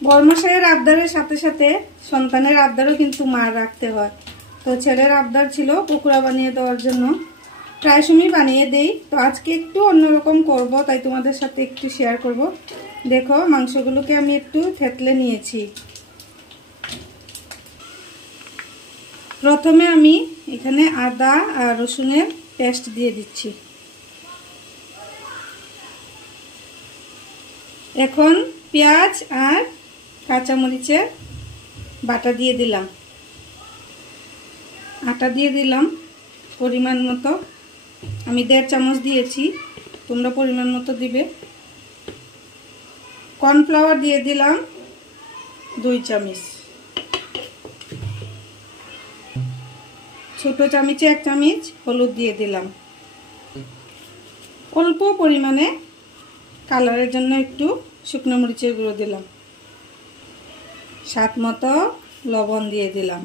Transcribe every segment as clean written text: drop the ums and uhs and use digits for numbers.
বড়মশাইয়ের আবদারের সাথে সাথে সন্তানের আবদারও কিন্তু মার রাখতে হয়। তো ছেলের আবদার ছিল পকোড়া বানিয়ে দেওয়ার জন্য, প্রায় সময় বানিয়ে দেই। তো আজকে একটু অন্যরকম করব, তাই তোমাদের সাথে একটু শেয়ার করব। দেখো মাংসগুলোকে আমি একটু থেতলে নিয়েছি। প্রথমে আমি এখানে আদা আর রসুনের পেস্ট দিয়ে দিচ্ছি। এখন পেঁয়াজ আর কাঁচামরিচের বাটা দিয়ে দিলাম। আটা দিয়ে দিলাম পরিমাণ মতো, আমি 1.5 চামচ দিয়েছি, তোমরা পরিমাণ মতো দিবে। কর্নফ্লাওয়ার দিয়ে দিলাম 2 চামচ, ছোট চামচে 1 চামচ হলুদ দিয়ে দিলাম। অল্প পরিমাণে কালারের জন্য একটু শুকনো মরিচের গুঁড়ো দিলাম। স্বাদ মতো লবণ দিয়ে দিলাম।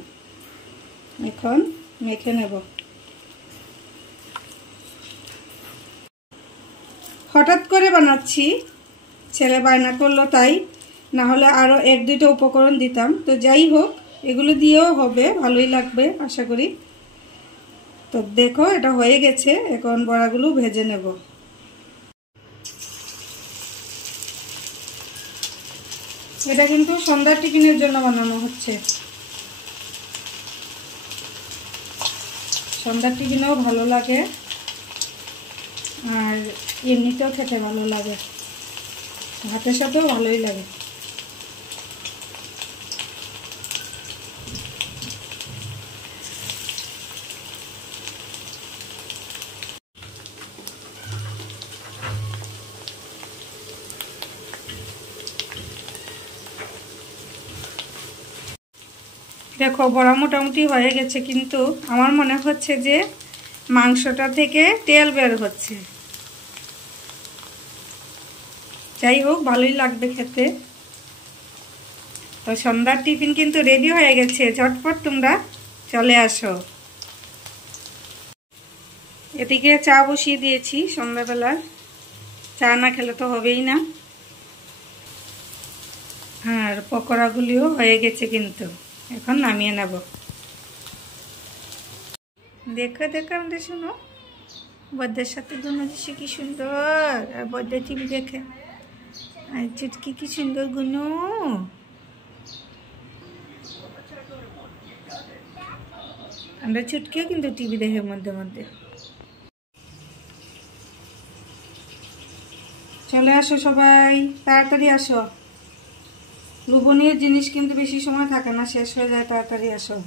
এখন মেখে নেব। হঠাৎ করে বানাচ্ছি, ছেলে বায়না করলো তাই, না হলে আরও 1-2টা উপকরণ দিতাম। তো যাই হোক, এগুলো দিয়েও হবে, ভালোই লাগবে আশা করি। তো দেখো এটা হয়ে গেছে, এখন বড়াগুলো ভেজে নেব। এটা কিন্তু সন্ধ্যার টিফিনের জন্য বানানো হচ্ছে। সন্ধ্যার টিফিনেও ভালো লাগে আর এমনিতেও খেতে ভালো লাগে, ভাতের সাথেও ভালোই লাগে। দেখো বড়া মোটামুটি হয়ে গেছে, কিন্তু আমার মনে হচ্ছে যে মাংসটা থেকে তেল বের হচ্ছে। যাই হোক, ভালোই লাগবে খেতে। তো সন্ধ্যার টিফিন কিন্তু রেডি হয়ে গেছে, ঝটপট তোমরা চলে আসো। এদিকে চা বসিয়ে দিয়েছি সন্ধ্যাবেলার, চা না খেলে তো হবেই না। আর পকোড়াগুলিও হয়ে গেছে কিন্তু, এখন নামিয়ে নেব। দেখো দেখো আমাদের শোনো, বদ্দার সাথে দুনো দিচ্ছে কি সুন্দর, আর বদ্দা টিভি দেখে। আর চুটকি কি সুন্দর গুনো। আমরা চুটকিও কিন্তু টিভি দেখে মধ্যে মধ্যে। চলে আসো সবাই, তাড়াতাড়ি আসো। লোভনীয় জিনিস কিন্তু বেশি সময় থাকে না, শেষ হয়ে যায়, তাড়াতাড়ি আসো।